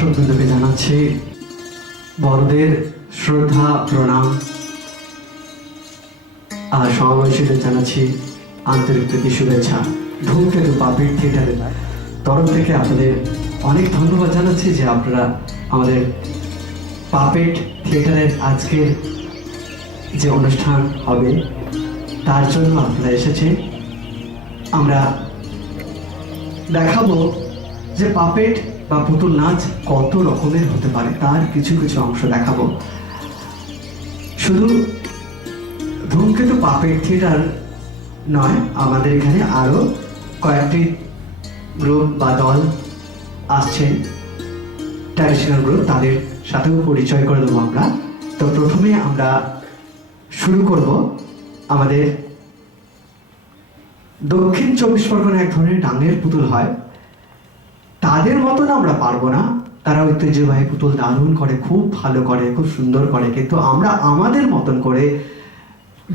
দর্শকবৃন্দকে জানাচ্ছি বড়দের শ্রদ্ধা প্রণাম, আর সমাবেশীদের জানাচ্ছি আন্তরিক প্রীতি শুভেচ্ছা। ধূমকেতু পাপেট থিয়েটারের তরফ থেকে আপনাদের অনেক ধন্যবাদ জানাচ্ছি যে আপনারা আমাদের পাপেট থিয়েটারের আজকের যে অনুষ্ঠান হবে তার জন্য আপনারা এসেছেন। আমরা দেখাবো যে পাপেট বা পুতুল নাচ কত রকমের হতে পারে, তার কিছু কিছু অংশ দেখাবো। শুধু ধূমকেতু পাপেট থিয়েটার নয়, আমাদের এখানে আরো কয়েকটি গ্রুপ বা দল আসছেন, ট্র্যাডিশনাল গ্রুপ, তাদের সাথেও পরিচয় করে দেবো আমরা। তো প্রথমে আমরা শুরু করব আমাদের দক্ষিণ 24 পরগনা এক ধরনের ডাঙের পুতুল হয়, তাদের মতন আমরা পারবো না। তারা ঐতিহ্যবাহী পুতুল দারুণ করে, খুব ভালো করে, খুব সুন্দর করে, কিন্তু আমরা আমাদের মতন করে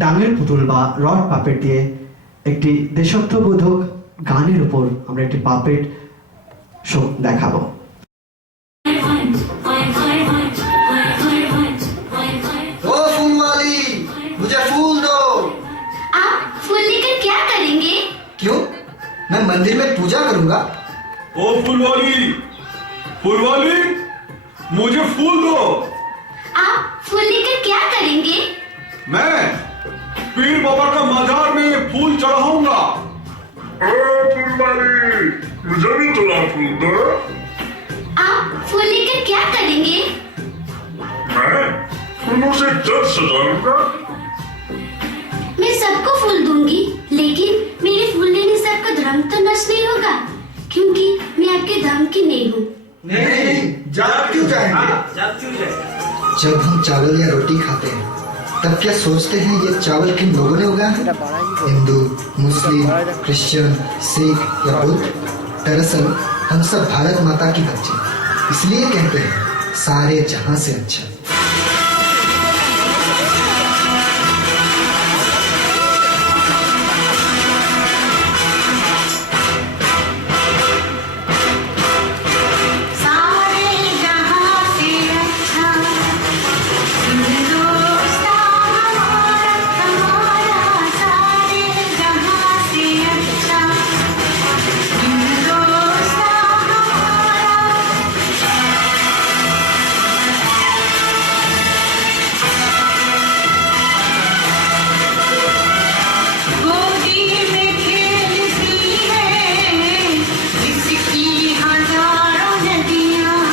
ডাঙের পুতুল বা রড পাপেট দিয়ে একটি দেশাত্মবোধক গানের উপর আমরা একটি পাপেট শো দেখাবো। ओ फूल वाली, मुझे फूल दो। आप फूल लेकर क्या करेंगे? क्यों? मैं मंदिर में पूजा करूंगा। ओ फूलवाली, मुझे फूल दो। आप फूल लेकर क्या करेंगे? मैं पीर बाबा का मजार में फूल चढ़ाऊंगा। ओ फूलवाली, मुझे भी थोड़ा फूल दो। आप फूल लेकर क्या करेंगे? मैं फूलों से चर्च सजाऊंगा। मैं सबको फूल दूंगी, लेकिन मेरे फूल लेने से आपका धर्म तो नष्ट नहीं होगा, क्योंकि मैं आपके धर्म की नहीं हूँ। नहीं, जाग क्यों जाएंगे? जब हम चावल या रोटी खाते हैं तब क्या सोचते हैं ये चावल किन लोगों ने उगाया है? हिंदू, मुस्लिम, क्रिश्चियन, सिख या बुद्ध? दरअसल हम सब भारत माता की बच्चे हैं, इसलिए कहते हैं सारे जहां से अच्छा। सारे जहां से अच्छा हिंदुस्तान हमारा, सारे जहां से अच्छा हिंदुस्तान हमारा। गोदी में खेलती है इसकी हजारों नदियाँ।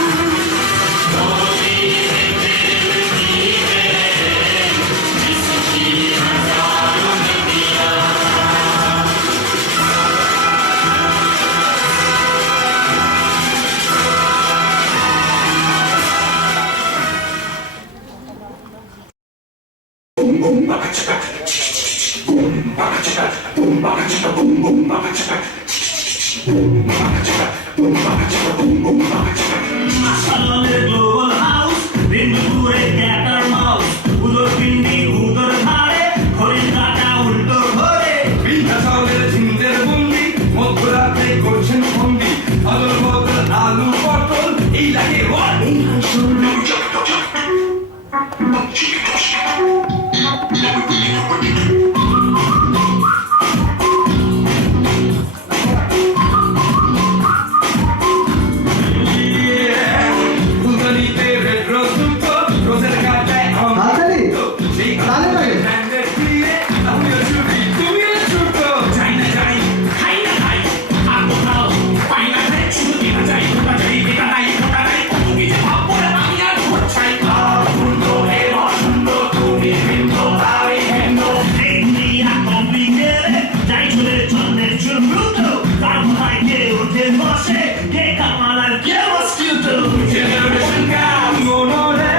Masalahnya global house, rindu pure gator mouse, udor pindi udor dhare, horin kata ulto dhore. বিনা চাউলের ঝিন্দের বন্দি, মধ্যরাতে করছেন বন্দি, আলুর বদল আলু পটল, এই লাগে ওয়াট? ফুলদানিতে রেড রোজ দুটো, রোজের কাটায় হাততালি, তালে তালে। আমিও ছুটি, তুমিও ছুটো। যাই না যাই, খাই না খাই, আর কোথাও পাই না খাই, শুধু দেখা যায়, ওটা যাই, এটা নাই, ওটা নাই, কত কি যে ভাব করে আমি আর ভোট চাই। পূর্ণ হে বসন্ত, তুমি ভিন্ন, তাই ভিন্ন। এই দুনিয়া complicated, যাই চলে চলে চুমুটো, তার মাথায় কে ওঠে বসে, কে কামাল আর কে mosquito. Generation Gap, Monore.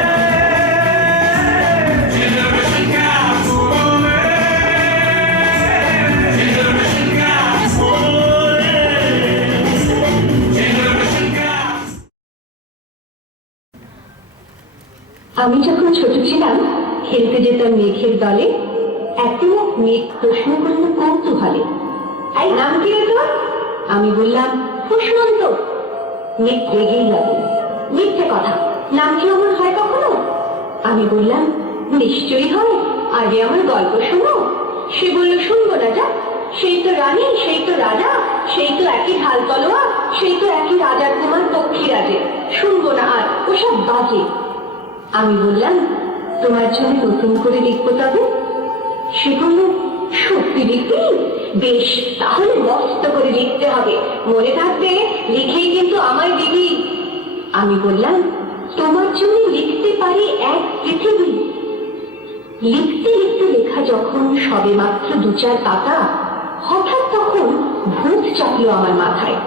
Generation Gap, Monore. Generation Gap, Monore. Generation Gap. আমি যখন ছোট ছিলাম খেলতে যেতাম মেঘের দলে। একদিন এক মেঘ প্রশ্ন করল কৌতূহলে, এই নাম কি রে তোর? আমি বললাম কুষ্মন্ত। মেঘ রেগেই গেল, মিথ্যে কথা, নাম কি অমর হয় কখনো? আমি বললাম, নিশ্চয়ই হয়, আগে আমার গল্প শোনো। সে বলল, শুনবো রাজা, সেই তো রানী, সেই তো রাজা, সেই তো একই ঢাল তলোয়ার, সেই তো একই রাজার কুমার পক্ষীরাজে, শুনবো না আর, ওসব বাজে। আমি বললাম, তোমার জন্য নতুন করে লিখবো তবে? সে বলল, সত্যি লিখবি? বেশ, তাহলে মস্ত করে লিখতে হবে, মনে থাকবে, লিখেই কিন্তু আমায় দিবি। আমি বললাম, তোমার জন্য লিখতে পারি এক পৃথিবী। লিখতে লিখতে লেখা যখন সবে মাত্র 2-4 পাতা, হঠাৎ তখন ভূত চাপলো আমার মাথায়।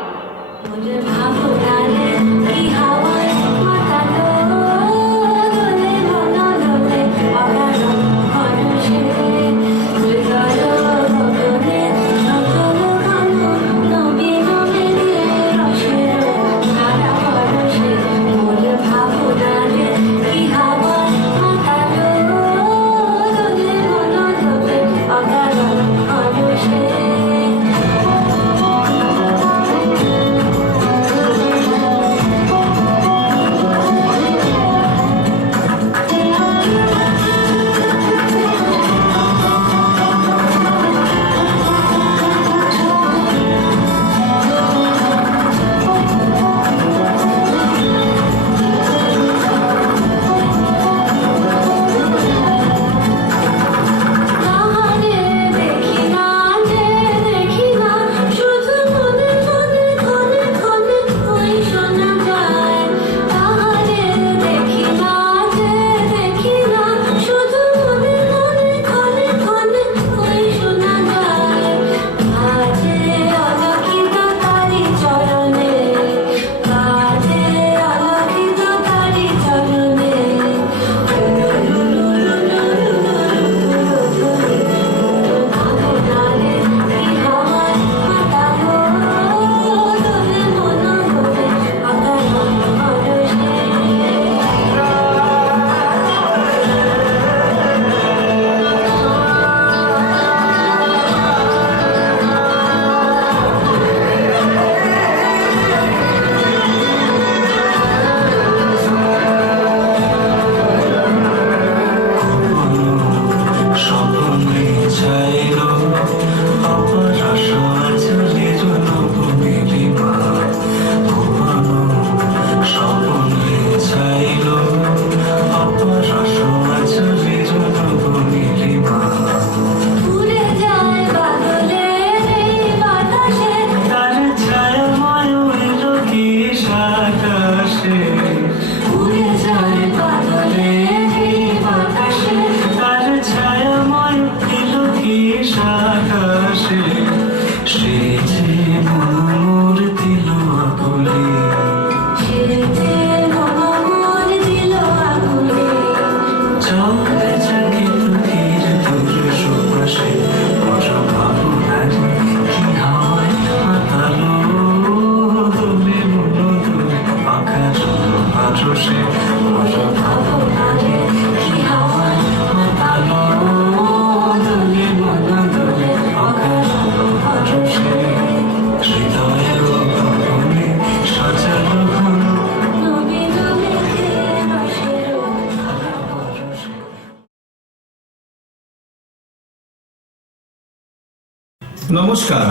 নমস্কার,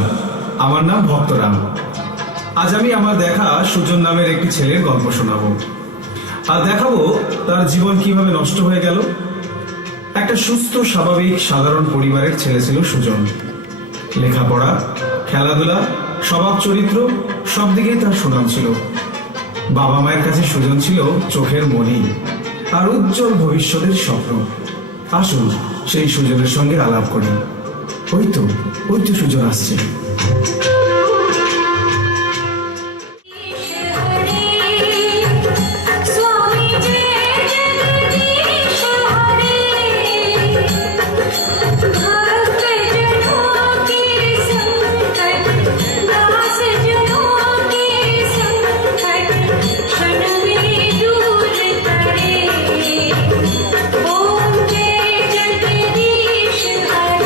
আমার নাম ভক্তরাম। আজ আমি আমার দেখা সুজন নামের একটি ছেলের গল্প শোনাবো আর দেখাবো তার জীবন কিভাবে নষ্ট হয়ে গেল। একটা সুস্থ, স্বাভাবিক, সাধারণ পরিবারের ছেলে ছিল সুজন। লেখাপড়া, খেলাধুলা, স্বভাব চরিত্র সব দিকেই তার সুনাম ছিল। বাবা মায়ের কাছে সুজন ছিল চোখের মণি আর উজ্জ্বল ভবিষ্যতের স্বপ্ন। আসুন সেই সুজনের সঙ্গে আলাপ করি। ওই তো সুজন আসছে। Om Jai Jagadish Hare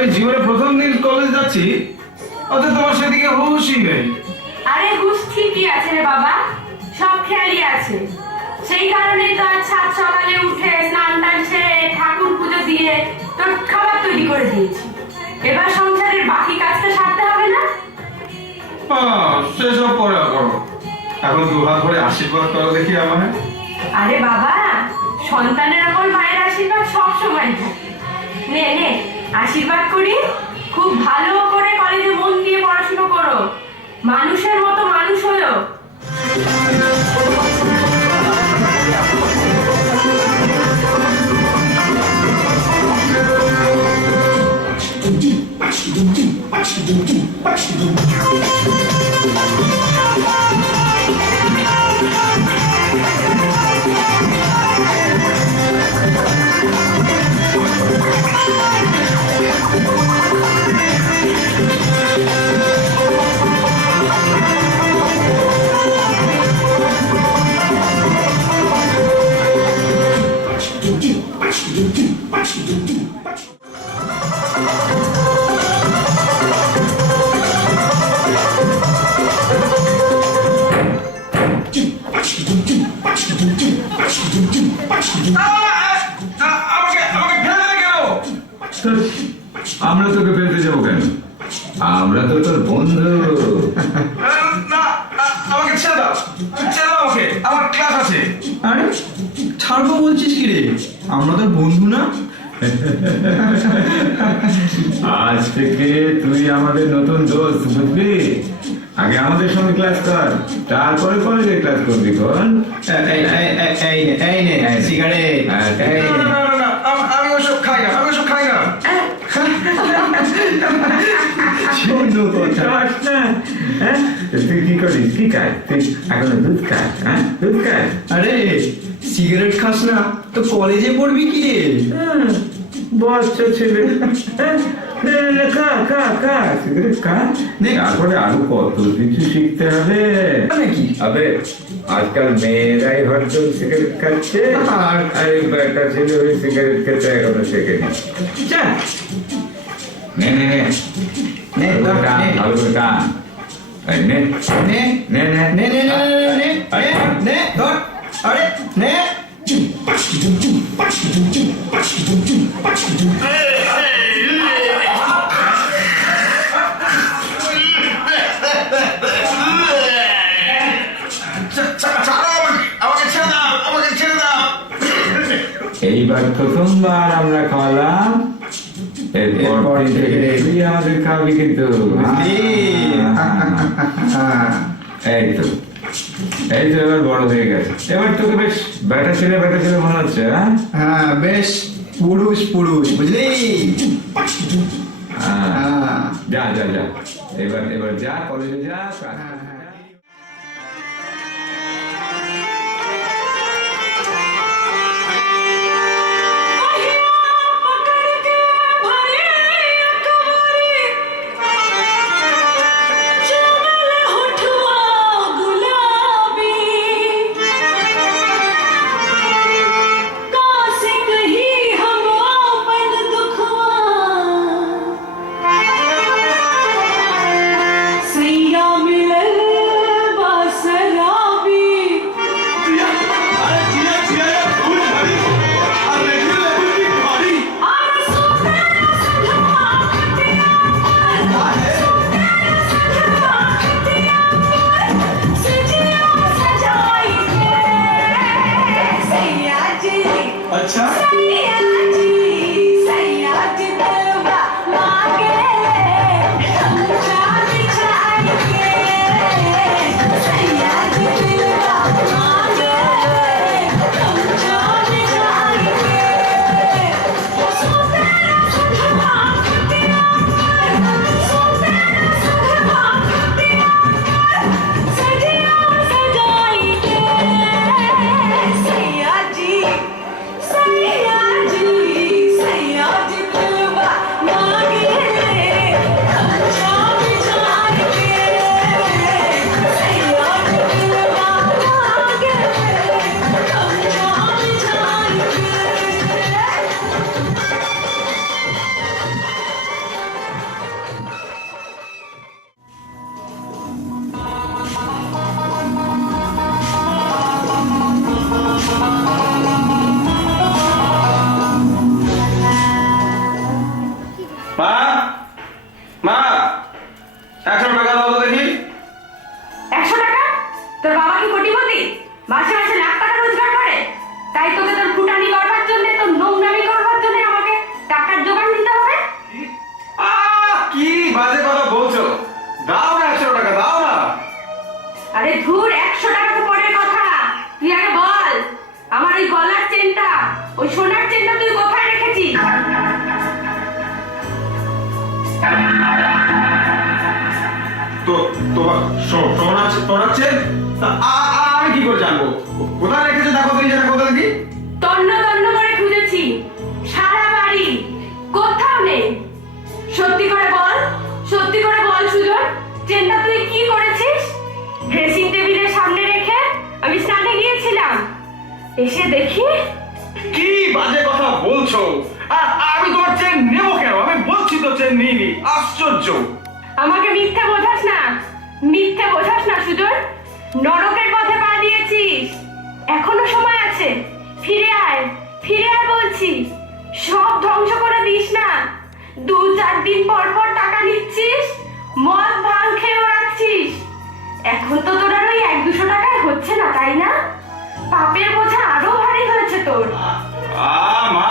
আমি জীবনে প্রথম দিন কলেজ যাচ্ছি, অথচ তোমার সেদিকে হুঁশই নেই। আরে হুশ ঠিকই আছে রে বাবা, সব খেয়ালই আছে। সেই কারণেই তো আজ সাত সকালে উঠে স্নান টান সেরে ঠাকুর পুজো দিয়ে তোর খাবার তৈরি করে দিয়েছি। এবার সংসারের বাকি কাজটা সারতে হবে না? সেসব পরে করো, এখন দুহাত ভরে আশীর্বাদ করো দেখি আমায়। আরে বাবা, সন্তানের ওপর মায়ের আশীর্বাদ সব সময় থাকে। নে নে আশীর্বাদ করি, খুব ভালো করে কলেজে মন দিয়ে পড়াশোনা করো, মানুষের মতো মানুষ হলো। আমরা তোকে ফেলতে যাবো কেন? আমরা তো তোর বন্ধু। না, আমাকে ছেড়ে দাও, ছেড়ে দাও আমাকে, আমার ক্লাস আছে। আরে ছাড়বো বলছিস কি রে? আমরা তোর বন্ধু না? আজ থেকে তুই আমাদের নতুন দোস্ত, বুঝলি? আগে আমাদের সঙ্গে ক্লাস কর, তারপরে কলেজে ক্লাস করবি। কোন এই নে সিগারেট। আমি ওসব খাই না, আমি ওসব খাই না। তুই কি করিস? কি খাস তুই? এখনো দুধ খাস? হ্যাঁ, দুধ খাস? আরে সিগারেট খাস না তো কলেজে পড়বি কি রে? বাচ্চা ছেলে, খা খা খা, সিগারেট খা, তারপরে আরো কত কিছু শিখতে হবে নাকি? আবে আজকাল মেয়েরাই হয়তো সিগারেট খাচ্ছে, আর এই বেটা ছেলে ওই সিগারেট খেতে এখনো শেখেনি। যা নে নে নে নে ভালো করে টান, ভালো করে টান। এই নে নে নে নে নে নে নে নে ধর। আরে নে। এইবার প্রথমবার আমরা খাওয়ালাম, এরপর থেকে তুই আমাদের খাওয়াবি কিন্তু। এই তো এই তো এবার বড় হয়ে গেছে, এবার তোকে বেশ বেটা ছেলে মনে হচ্ছে। হ্যাঁ বেশ পুরুষ পুরুষ, বুঝলি? যা যা যা, এবার যা, কলেজে যা। सैया मिलन বলো দেখি। 100 টাকা? তোর বাবা কি কোটিপতি? মাসে মাসে লাখ টাকা রোজগার করে? তাই তোকে তোর ফুটানি করবার জন্য, তোর নোংরামি করবার জন্য আমাকে টাকার জোগান দিতে হবে? কি বাজে কথা বলছো? দাও না 100 টাকা, দাও না। আরে ধুর, 100 টাকা তো পরের কথা। তুই আগে বল, আমার ওই গলার চেনটা, ওই সোনার চেনটা তুই কোথায় রেখেছিস? তো তোরাচ্ছেন আমি কি করে জানবো? কোথায় রেখেছে? দেখো তুমি, যেটা কোথায় দেখি। তন্ন তন্ন করে খুঁজেছি সারা বাড়ি, কোথাও নেই। সত্যি করে বল, সত্যি করে বল সুজন, চেনটা তুই কি করেছিস? ড্রেসিং টেবিলের সামনে রেখে আমি স্নানে গিয়েছিলাম, এসে দেখি। কি বাজে কথা বলছো? আমি তোমার চেন নেবো কেন? আমি বলছি তো চেন নিইনি। আশ্চর্য! আমাকে মিথ্যে বোঝাস না, মিথ্যে বোঝাস না সুজন। নরকের পথে পা দিয়েছিস, এখনো সময় আছে। ফিরে আয়, ফিরে আয় বলছি। সব ধ্বংস করে দিস না। 2-4 দিন পর পর টাকা নিচ্ছিস, মদ ভাঙ খেয়ে ওড়াচ্ছিস। এখন তো তোর আর ওই 100-200 টাকায় হচ্ছে না, তাই না? পাপের বোঝা আরো ভারী হয়েছে তোর। মা,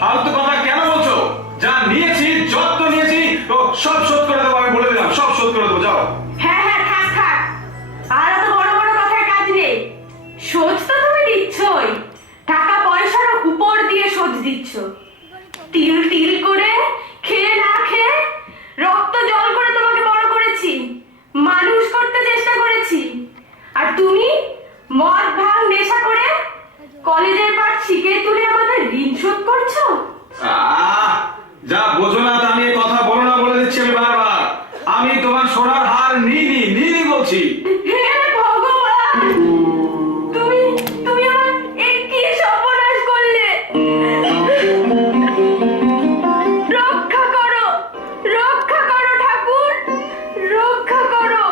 ফালতু কথা কেন বলছো? যা নিয়েছি, যত নিয়েছি তো সব শোধ করে দেবো। আমি বলে দিলাম, সব শোধ করে দেবো। যাও। হ্যাঁ হ্যাঁ, থাক থাক, আর এত বড় বড় কথার কাজ নেই। শোধ তো তুমি দিচ্ছই, টাকা পয়সার উপর দিয়ে শোধ দিচ্ছ। তিল তিল করে, খেয়ে না খেয়ে, রক্ত জল করে তোমাকে বড় করেছি, মানুষ করতে চেষ্টা করেছি। আর তুমি মদ ভাঙ নেশা করে কলেজের পাঠ শিখে তুলে আমাদের ঋণ শোধ করছো। যা বোঝো না তা নিয়ে কথা বলো না, বলে দিচ্ছি আমি বারবার। আমি তোমার সোনার হার নিইনি বলছি। হে ভগবান, তুমি আমার এই কি সর্বনাশ করলে? রক্ষা করো, রক্ষা করো ঠাকুর, রক্ষা করো।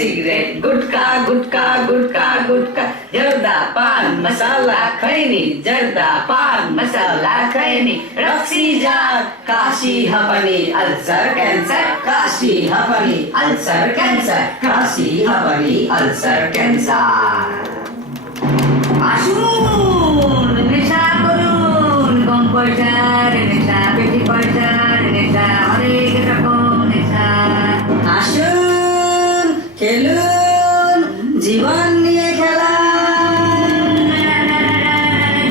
सिगरेट गुटखा गुटखा गुटखा गुटखा जर्दा पान मसाला खैनी जर्दा पान मसाला खैनी रक्सी जात काशी हपनी अल्सर कैंसर काशी हपनी अल्सर कैंसर काशी हपनी अल्सर कैंसर আসুন নেশা করুন কম পয়সার নেশা বেশি পয়সার নেশা অনেক রকম নেশা আসুন খেলুন জীবন নিয়ে খেলা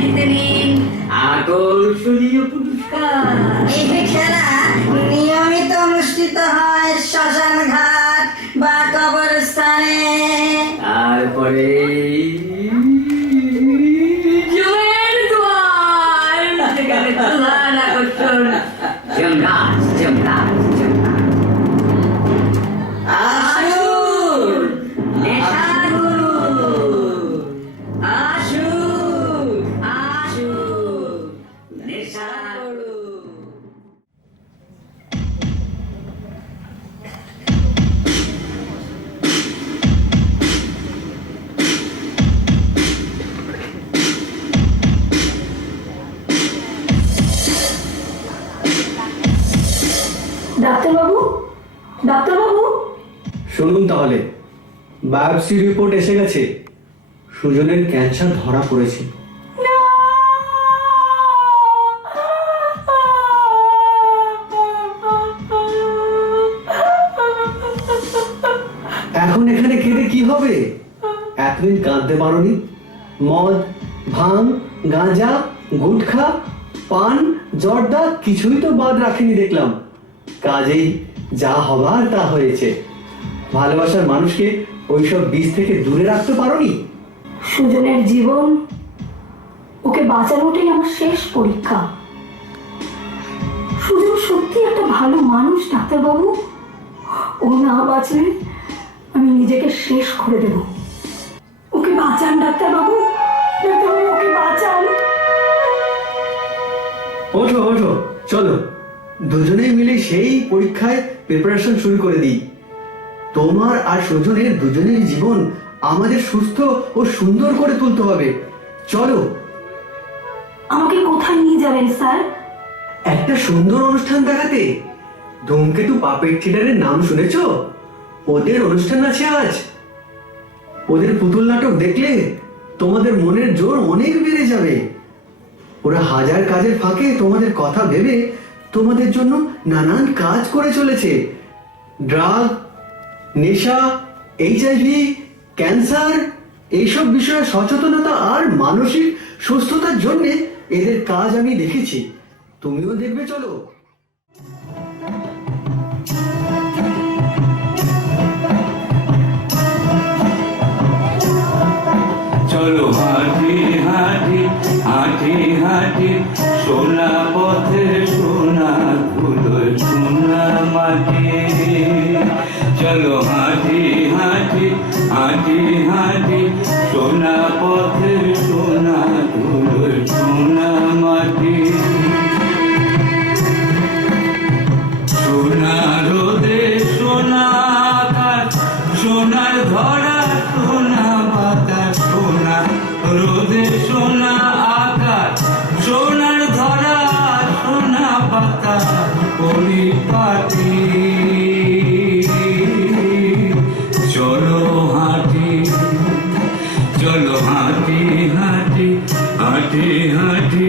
জিতে নিন আকর্ষণীয় পুরস্কার এই খেলা নিয়মিত অনুষ্ঠিত হয় শ্মশান ঘাট বা কবরস্থানে তারপরে ডাক্তারবাবু, শুনুন তাহলে, বায়োপসি রিপোর্ট এসে গেছে। সুজনের ক্যান্সার ধরা পড়েছে। এখন এখানে কেঁদে কি হবে? এতদিন কাঁদতে পারোনি। মদ, ভাঙ, গাঁজা, গুটখা, পান, জর্দা কিছুই তো বাদ রাখেনি দেখলাম। কাজেই যা হবার তা হয়েছে। ভালোবাসার মানুষকে ওইসব বিষ থেকে দূরে রাখতে পারোনি। সুজনের জীবন, ওকে বাঁচানোটাই আমার শেষ পরীক্ষা। সুজন সত্যি একটা ভালো মানুষ ডাক্তারবাবু। ও না বাঁচলে আমি নিজেকে শেষ করে দেব। ওকে বাঁচান ডাক্তারবাবু, ডাক্তারবাবু ওকে বাঁচান। ওঠো ওঠো, চলো দুজনেই মিলে সেই পরীক্ষায় প্রিপারেশন শুরু করে দিই। তোমার আর সুজনের দুজনের জীবন আমাদের সুস্থ ও সুন্দর করে তুলতে হবে। চলো। আমাকে কোথায় নিয়ে যাবেন স্যার? একটা সুন্দর অনুষ্ঠান দেখাতে। ধূমকেতু পাপেট থিয়েটারের নাম শুনেছো? ওদের অনুষ্ঠান আছে আজ। ওদের পুতুল নাটক দেখলে তোমাদের মনের জোর অনেক বেড়ে যাবে। ওরা হাজার কাজের ফাঁকে তোমাদের কথা ভেবে তোমাদের জন্য নানান কাজ করে চলেছে। ড্রাগ, নেশা, HIV, ক্যান্সার, এইসব বিষয়ে সচেতনতা আর মানসিক সুস্থতার জন্য এদের কাজ আমি দেখেছি। তুমিও দেখবে, চলো। চলো হাঁটি হাঁটি হাঁটি হাঁটি সোনা পথে সোনা ধুলো সোনা মাটি। চলো হাঁটি হাঁটি হাঁটি হাঁটি সোনা পথে সোনা ধুলো সোনা মাটি। সোনা রোদে সোনা আকাশ সোনার ধরা সোনা বাতাস। সোনা রোদে সোনা আকাশ সোনার ধরা সোনা বাতাস পরিপাটি। চলো হাঁটি চলো হাঁটি হাঁটি হাঁটি হাঁটি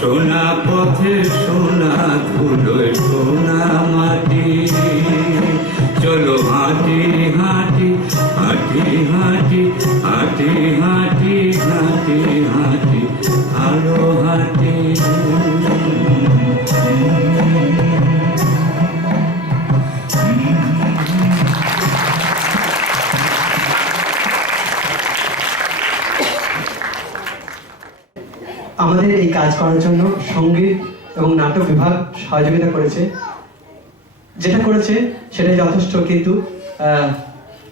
সোনা পথে সোনা ধুলো সোনা মাটি। চলো হাঁটি হাঁটি হাঁটি হাঁটি হাঁটি হাঁটি হাঁটি হাঁটি আরো হাঁটি। আমাদের এই কাজ করার জন্য সঙ্গীত এবং নাটক বিভাগ সহযোগিতা করেছে। যেটা করেছে সেটাই যথেষ্ট, কিন্তু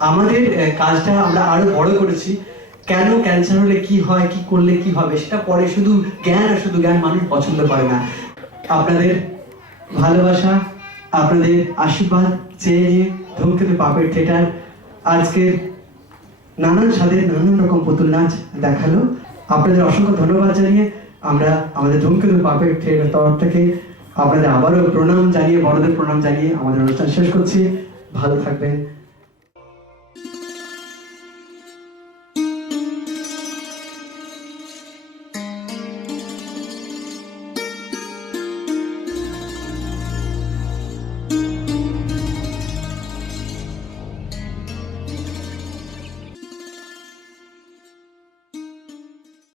আমাদের কাজটা আমরা আরো বড় করেছি। কেন ক্যান্সার হলে কি হয়, কি করলে কি হবে সেটা পরে। শুধু জ্ঞান আর শুধু জ্ঞান মানুষ পছন্দ করে না। আপনাদের ভালোবাসা, আপনাদের আশীর্বাদ চেয়ে নিয়ে ধূমকেতু পাপেট থিয়েটার আজকের নানান স্বাদের নানান রকম পুতুল নাচ দেখালো। আপনাদের অসংখ্য ধন্যবাদ জানিয়ে আমরা আমাদের ধূমকেতু পাপেট থিয়েটার তরফ থেকে আপনাদের আবারও প্রণাম জানিয়ে, বড়দের প্রণাম জানিয়ে আমাদের অনুষ্ঠান শেষ করছি। ভালো থাকবেন।